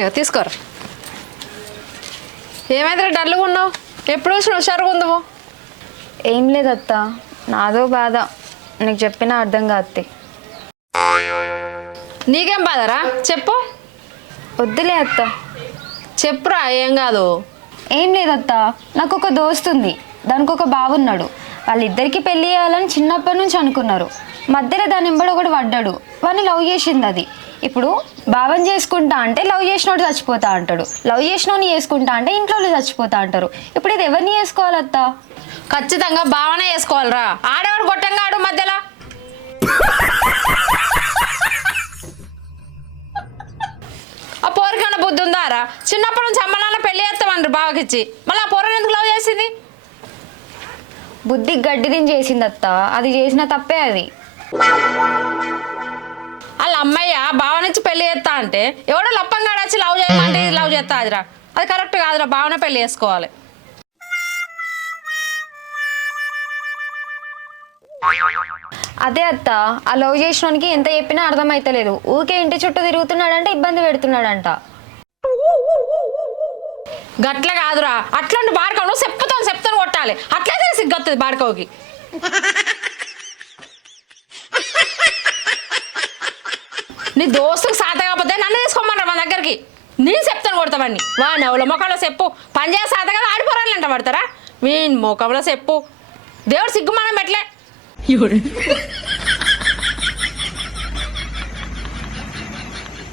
ఇక తీసుకోరు. ఏమైతే డల్గా ఉన్నావు? ఎప్పుడు చూసిన హుషారుగా ఉందావు? ఏం లేదత్త, నాదో బాధ, నీకు చెప్పినా అర్థం కాదు. నీకేం బాధరా చెప్పు. వద్దులే అత్త. చెప్పురా, ఏం కాదు. ఏం లేదత్త, నాకు ఒక దోస్తు ఉంది, దానికి ఒక బావున్నాడు. వాళ్ళిద్దరికి పెళ్లి చేయాలని చిన్నప్పటి నుంచి అనుకున్నారు. మధ్యలో దాని ఎంబడి ఒకటి పడ్డాడు, వాడిని లవ్ చేసింది అది. ఇప్పుడు భావం చేసుకుంటా అంటే లవ్ చేసినోడు చచ్చిపోతా అంటాడు, లవ్ చేసినోని చేసుకుంటా అంటే ఇంట్లో చచ్చిపోతా అంటారు. ఇప్పుడు ఇది ఎవరిని చేసుకోవాలత్త? ఖచ్చితంగా భావన చేసుకోవాలరా. ఆడేవాడు గొట్టంగా ఆడు మధ్యలో. ఆ పోరికన్నా బుద్ధి ఉందారా? చిన్నప్పటి నుంచి అమ్మ నాన్న పెళ్లి చేస్తామన్నారు బావకిచ్చి, మళ్ళీ ఆ పోరని ఎందుకు లవ్ చేసింది? బుద్ధి గడ్డి తిని చేసింది అత్త, అది చేసిన తప్పే అది. వాళ్ళ అమ్మయ్య భావనిచ్చి పెళ్లి చేస్తా అంటే ఎవడో లప్పంగా వచ్చి లవ్ చేయమంటే లవ్ చేస్తా అదిరా. అది కరెక్ట్ కాదురా, భావన పెళ్లి చేసుకోవాలి. అదే అత్త, ఆ లవ్ చేసినోనికి ఎంత చెప్పినా అర్థమైతలేదు. ఊకే ఇంటి చుట్టూ తిరుగుతున్నాడంటే ఇబ్బంది పెడుతున్నాడంట. గట్ల కాదురా, అట్లాంటి బాడకవు చెప్తాను కొట్టాలి. అట్లయితే సిగ్గొస్తుంది బాడకవుకి. నీ దోస్తుకు సాత కాకపోతే నన్ను తీసుకోమన్నారు మా దగ్గరికి. నేను చెప్తాను కొడతామని. వాడిని ఎవరి మొక్కలో చెప్పు. పని చేసే సాత కదా ఆడిపోరాలి అంట పడతారా? మీ మొక్కలో చెప్పు. దేవుడు సిగ్గుమానం పెట్టలే.